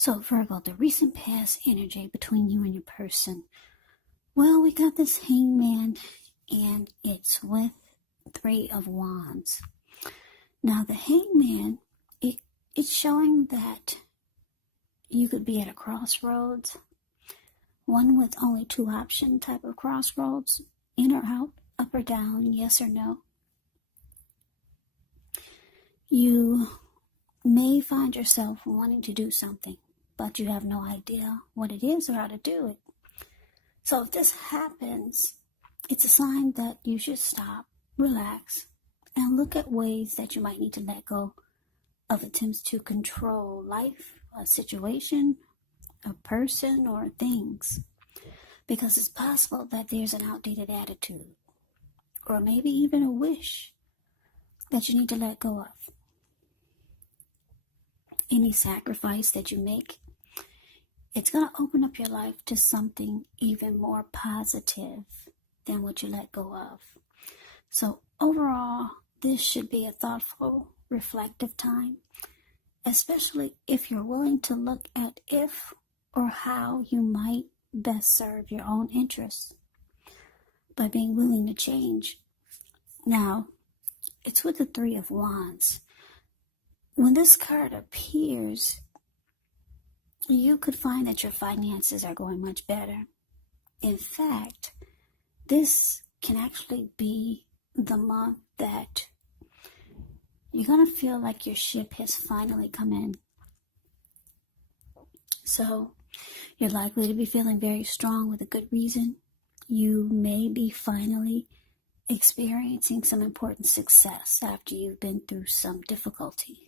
So Virgo, the recent past energy between you and your person. Well, we got this hangman and it's with Three of Wands. Now the hangman, it's showing that you could be at a crossroads, one with only two option type of crossroads, in or out, up or down, yes or no. You may find yourself wanting to do something, but you have no idea what it is or how to do it. So if this happens, it's a sign that you should stop, relax, and look at ways that you might need to let go of attempts to control life, a situation, a person, or things. Because it's possible that there's an outdated attitude, or maybe even a wish that you need to let go of. Any sacrifice that you make, it's going to open up your life to something even more positive than what you let go of. So overall, this should be a thoughtful, reflective time, especially if you're willing to look at if or how you might best serve your own interests by being willing to change. Now, it's with the Three of Wands. When this card appears, you could find that your finances are going much better. In fact, this can actually be the month that you're going to feel like your ship has finally come in. So you're likely to be feeling very strong with a good reason. You may be finally experiencing some important success after you've been through some difficulty.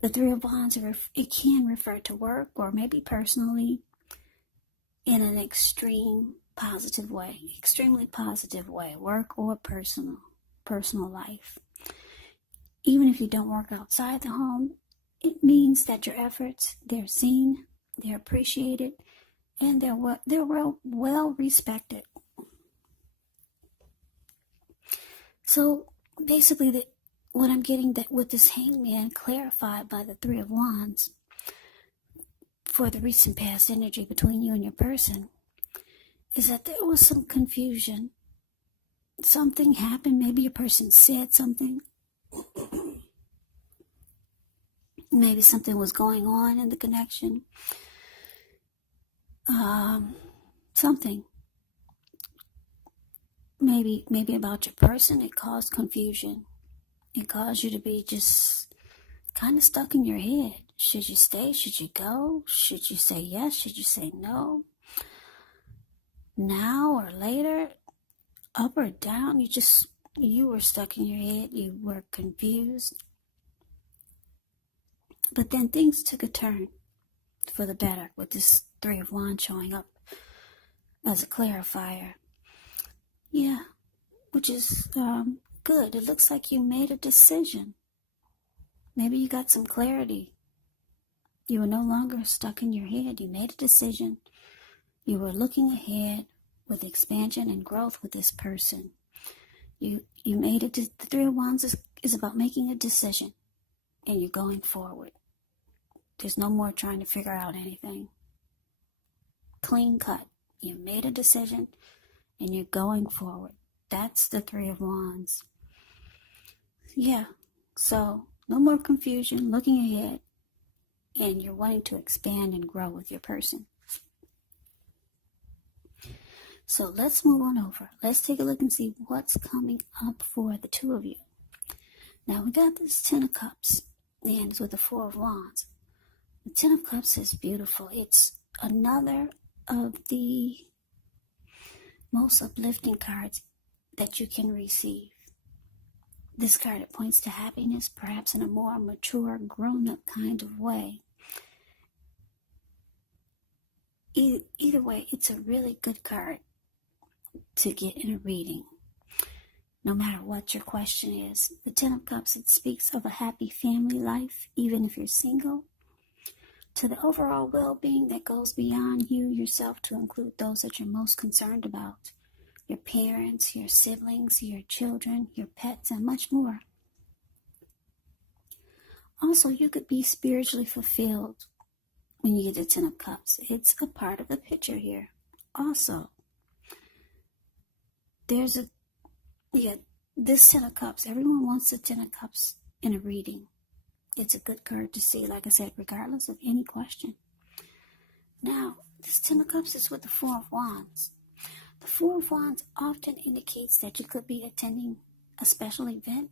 The Three of Wands, it can refer to work or maybe personally in an extremely positive way, work or personal life. Even if you don't work outside the home, it means that your efforts, they're seen, they're appreciated, and they're well respected. So basically, what I'm getting that with this hangman clarified by the Three of Wands for the recent past energy between you and your person is that there was some confusion. Something happened. Maybe your person said something. Maybe something was going on in the connection. Something. Maybe about your person. It caused confusion. It caused you to be just kind of stuck in your head. Should you stay? Should you go? Should you say yes? Should you say no? Now or later? Up or down? You were stuck in your head. You were confused. But then things took a turn for the better with this Three of Wands showing up as a clarifier. Yeah, which is good. It looks like you made a decision. Maybe you got some clarity. You were no longer stuck in your head. You made a decision. You were looking ahead with expansion and growth with this person. You made it. The Three of Wands is about making a decision, and you're going forward. There's no more trying to figure out anything. Clean cut. You made a decision, and you're going forward. That's the Three of Wands. Yeah, so no more confusion, looking ahead, and you're wanting to expand and grow with your person. So let's move on over. Let's take a look and see what's coming up for the two of you. Now we got this Ten of Cups, and it's with the Four of Wands. The Ten of Cups is beautiful. It's another of the most uplifting cards that you can receive. This card, it points to happiness, perhaps in a more mature, grown-up kind of way. Either way, it's a really good card to get in a reading, no matter what your question is. The Ten of Cups, it speaks of a happy family life, even if you're single, to the overall well-being that goes beyond you yourself to include those that you're most concerned about. Your parents, your siblings, your children, your pets, and much more. Also, you could be spiritually fulfilled when you get the Ten of Cups. It's a part of the picture here. Also, this Ten of Cups, everyone wants the Ten of Cups in a reading. It's a good card to see, like I said, regardless of any question. Now, this Ten of Cups is with the Four of Wands. The Four of Wands often indicates that you could be attending a special event.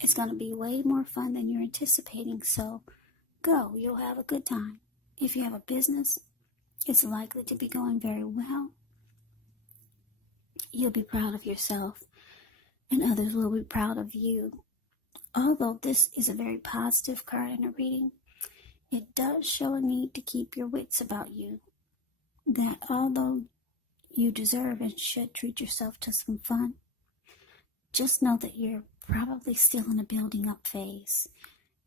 It's going to be way more fun than you're anticipating, so go. You'll have a good time. If you have a business, it's likely to be going very well. You'll be proud of yourself, and others will be proud of you. Although this is a very positive card in a reading, it does show a need to keep your wits about you. That although you deserve and should treat yourself to some fun, just know that you're probably still in a building up phase.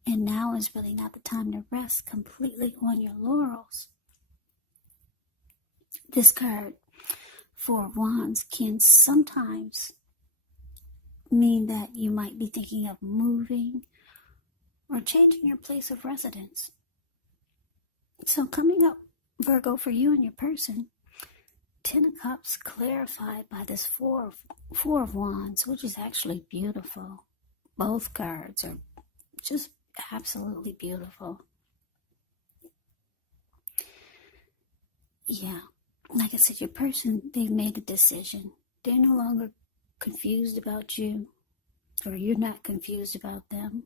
And now is really not the time to rest completely on your laurels. This card, Four of Wands, can sometimes mean that you might be thinking of moving or changing your place of residence. So coming up, Virgo, for you and your person, Ten of Cups clarified by this Four of Wands, which is actually beautiful. Both cards are just absolutely beautiful. Yeah, like I said, your person, they've made a decision. They're no longer confused about you, or you're not confused about them.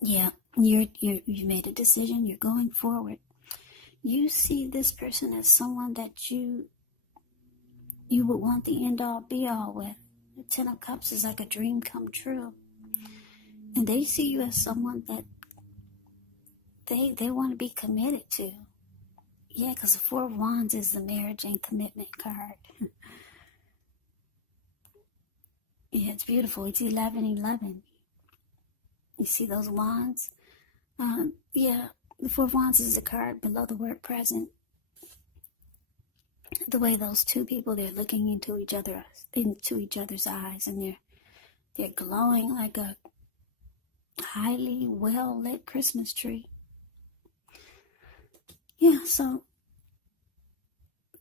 Yeah, you made a decision. You're going forward. You see this person as someone that you would want the end-all, be-all with. The Ten of Cups is like a dream come true. And they see you as someone that they want to be committed to. Yeah, because the Four of Wands is the marriage and commitment card. Yeah, it's beautiful. It's 11:11. You see those wands? Yeah, the Four of Wands is a card below the word present. The way those two people, they're looking into each other's eyes, and they're glowing like a highly well-lit Christmas tree. Yeah, so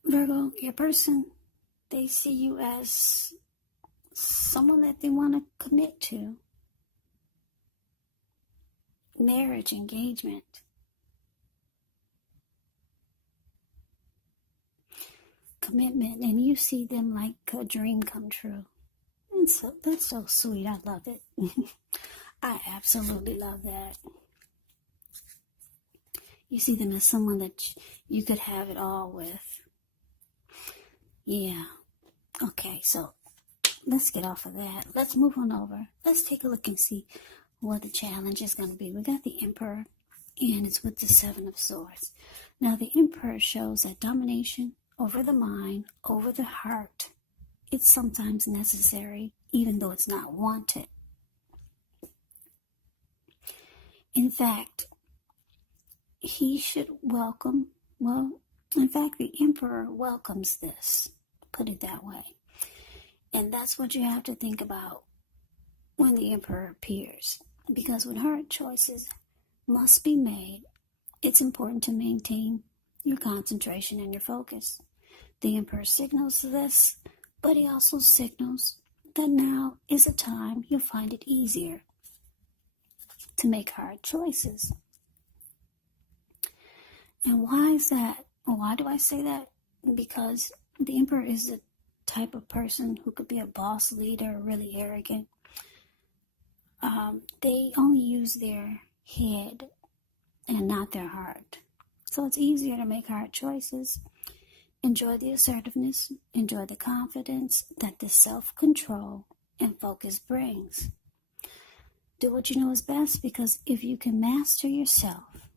Virgo, your person, they see you as someone that they want to commit to. Marriage, engagement. Commitment, and you see them like a dream come true. And so that's so sweet. I love it. I absolutely love that. You see them as someone that you could have it all with. Yeah. Okay, so let's get off of that. Let's move on over. Let's take a look and see what the challenge is going to be. We got the Emperor, and it's with the Seven of Swords. Now, the Emperor shows that domination over the mind, over the heart, it's sometimes necessary, even though it's not wanted. In fact, he should welcome, the Emperor welcomes this, put it that way. And that's what you have to think about when the Emperor appears. Because when hard choices must be made, it's important to maintain your concentration and your focus. The Emperor signals this, but he also signals that now is a time you'll find it easier to make hard choices. And why is that? Why do I say that? Because the Emperor is the type of person who could be a boss leader, really arrogant. They only use their head and not their heart. So it's easier to make hard choices. Enjoy the assertiveness, enjoy the confidence that the self-control and focus brings. Do what you know is best, because if you can master yourself,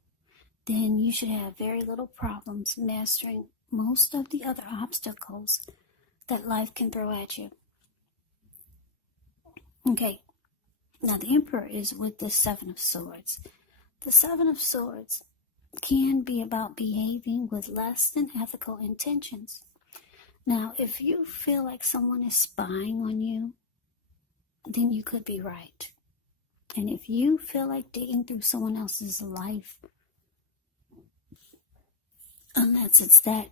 then you should have very little problems mastering most of the other obstacles that life can throw at you. Okay, now the Emperor is with the Seven of Swords. The Seven of Swords can be about behaving with less than ethical intentions. Now, if you feel like someone is spying on you, then you could be right. And if you feel like digging through someone else's life, unless it's that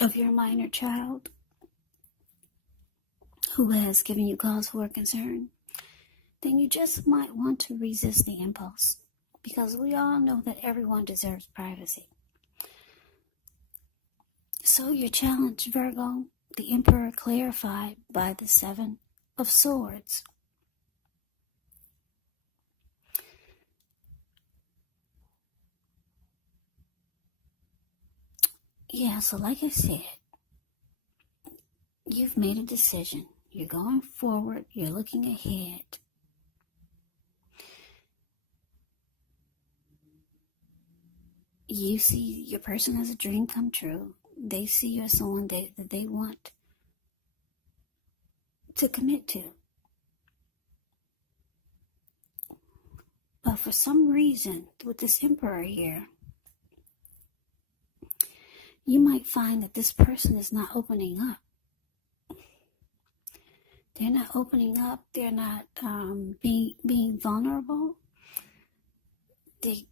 of your minor child who has given you cause for concern, then you just might want to resist the impulse, because we all know that everyone deserves privacy. So your challenge, Virgo, the Emperor clarified by the Seven of Swords. Yeah, so like I said, you've made a decision. You're going forward. You're looking ahead. You see your person as a dream come true. They see you as someone that they want to commit to. But for some reason, with this Emperor here, you might find that this person is not opening up. They're not opening up. They're not being vulnerable. They're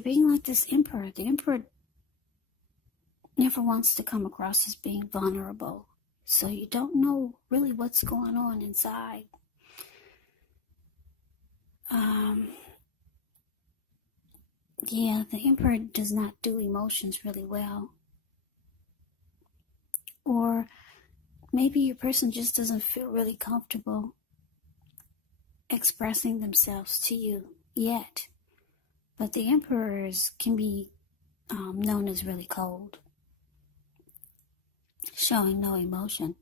being like this Emperor. The Emperor never wants to come across as being vulnerable. So you don't know really what's going on inside. Yeah, the Emperor does not do emotions really well. Or maybe your person just doesn't feel really comfortable expressing themselves to you yet. But the Emperors can be known as really cold, showing no emotion.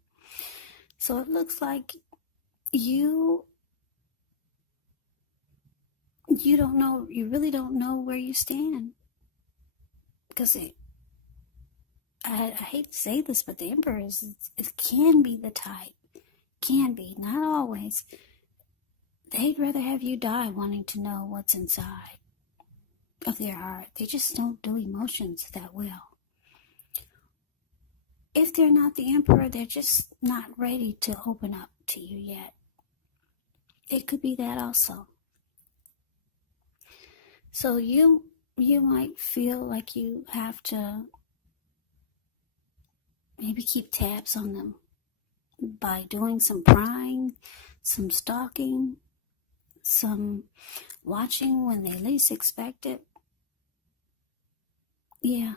So it looks like you don't know, you really don't know where you stand. Because I hate to say this, but the Emperors, it can be the type, can be, not always. They'd rather have you die wanting to know what's inside of their heart. They just don't do emotions that well. If they're not the Emperor, they're just not ready to open up to you yet. It could be that also. So you might feel like you have to maybe keep tabs on them by doing some prying, some stalking, some watching when they least expect it. Yeah.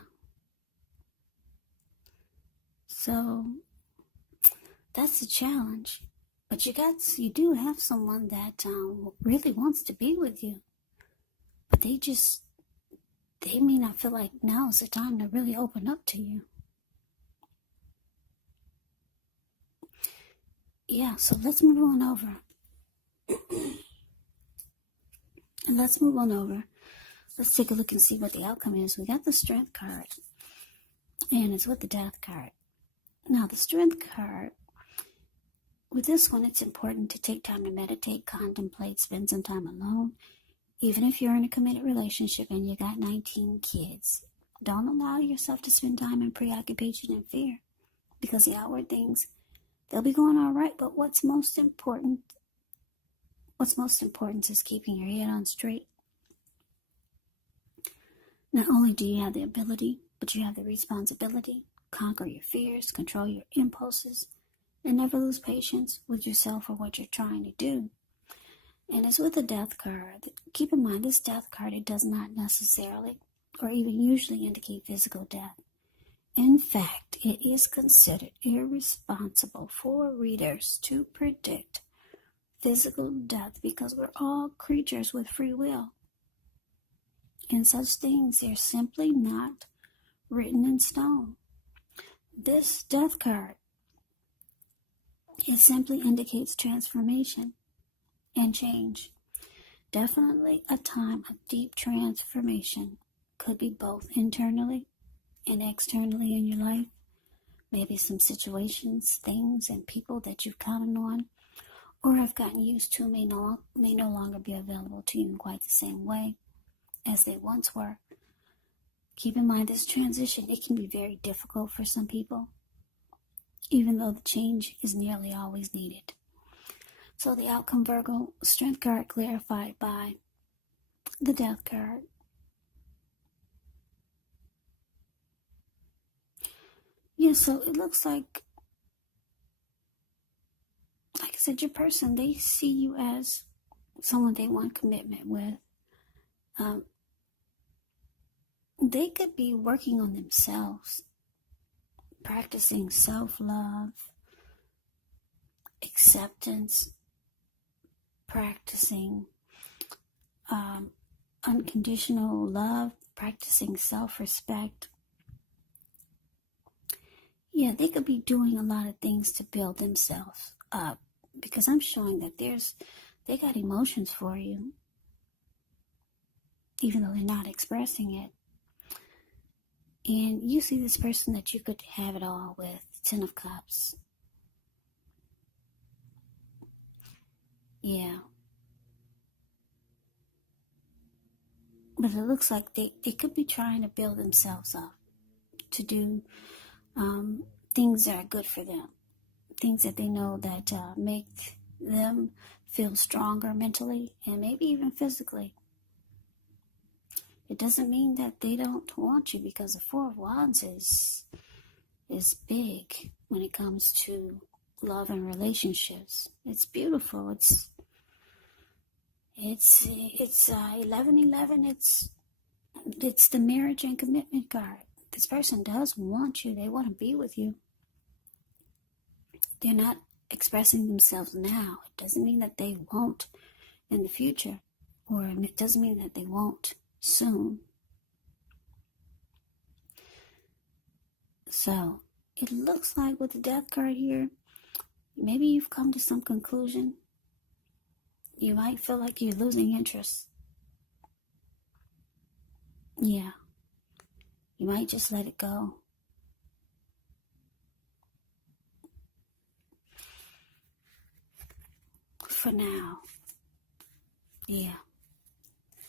So that's a challenge. But you do have someone that really wants to be with you. But they may not feel like now is the time to really open up to you. Yeah, so let's move on over. Let's take a look and see what the outcome is. We got the Strength card, and it's with the Death card. Now, the Strength card, with this one, it's important to take time to meditate, contemplate, spend some time alone. Even if you're in a committed relationship and you got 19 kids, don't allow yourself to spend time in preoccupation and fear, because the outward things, they'll be going all right, but what's most important is keeping your head on straight. Not only do you have the ability, but you have the responsibility. Conquer your fears, control your impulses, and never lose patience with yourself or what you're trying to do. And it's with the Death card. Keep in mind, this Death card, it does not necessarily or even usually indicate physical death. In fact, it is considered irresponsible for readers to predict physical death, because we're all creatures with free will. And such things are simply not written in stone. This Death card, it simply indicates transformation and change. Definitely a time of deep transformation. Could be both internally and externally in your life. Maybe some situations, things, and people that you've counted on or have gotten used to may no longer be available to you in quite the same way as they once were. Keep in mind, this transition, it can be very difficult for some people. even though the change is nearly always needed. So the outcome, Virgo, Strength card clarified by the Death card. Yeah, so it looks like I said, your person, they see you as someone they want commitment with. They could be working on themselves, practicing self-love, acceptance, practicing unconditional love, practicing self-respect. Yeah, they could be doing a lot of things to build themselves up, because I'm showing that they got emotions for you, even though they're not expressing it. And you see this person that you could have it all with, Ten of Cups. Yeah. But it looks like they could be trying to build themselves up to do things that are good for them. Things that they know that make them feel stronger mentally and maybe even physically. It doesn't mean that they don't want you, because the Four of Wands is big when it comes to love and relationships. It's beautiful. It's 1111. It's the marriage and commitment card. This person does want you. They want to be with you. They're not expressing themselves now. It doesn't mean that they won't in the future, or it doesn't mean that they won't soon. So it looks like with the Death card here, maybe you've come to some conclusion. You might feel like you're losing interest. Yeah. You might just let it go. For now. Yeah.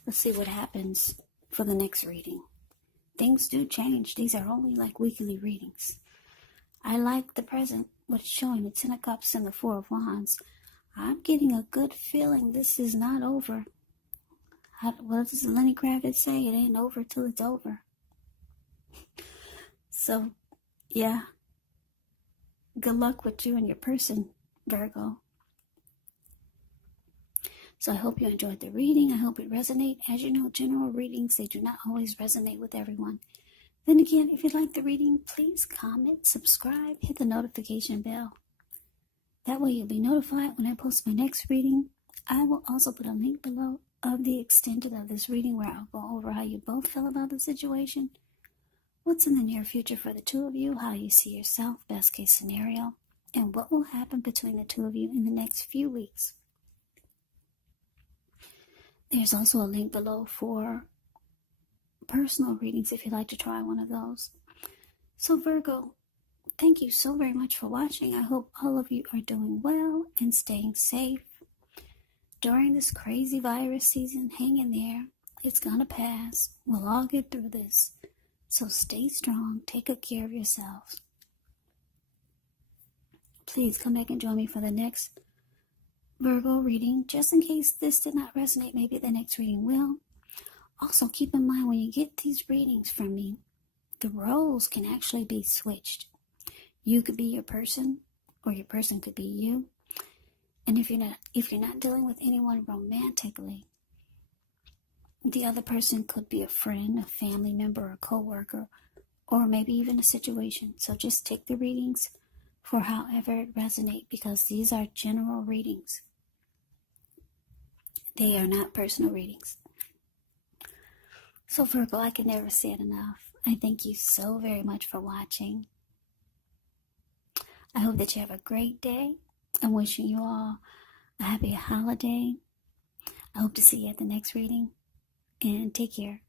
Let's see what happens for the next reading. Things do change. These are only like weekly readings. I like the present, what it's showing, the Ten of Cups and the Four of Wands. I'm getting a good feeling this is not over. What does Lenny Kravitz say? It ain't over till it's over. So, yeah. Good luck with you and your person, Virgo. So I hope you enjoyed the reading. I hope it resonated. As you know, general readings, they do not always resonate with everyone. Then again, if you like the reading, please comment, subscribe, hit the notification bell. That way you'll be notified when I post my next reading. I will also put a link below of the extended of this reading where I'll go over how you both feel about the situation, what's in the near future for the two of you, how you see yourself, best case scenario, and what will happen between the two of you in the next few weeks. There's also a link below for personal readings if you'd like to try one of those. So Virgo, thank you so very much for watching. I hope all of you are doing well and staying safe. During this crazy virus season, hang in there. It's gonna pass. We'll all get through this. So stay strong. Take good care of yourselves. Please come back and join me for the next Virgo reading. Just in case this did not resonate, maybe the next reading will. Also, keep in mind when you get these readings from me, the roles can actually be switched. You could be your person, or your person could be you. And if you're not dealing with anyone romantically, the other person could be a friend, a family member, a coworker, or maybe even a situation. So just take the readings for however it resonates, because these are general readings. They are not personal readings. So Virgo, I can never say it enough. I thank you so very much for watching. I hope that you have a great day. I'm wishing you all a happy holiday. I hope to see you at the next reading. And take care.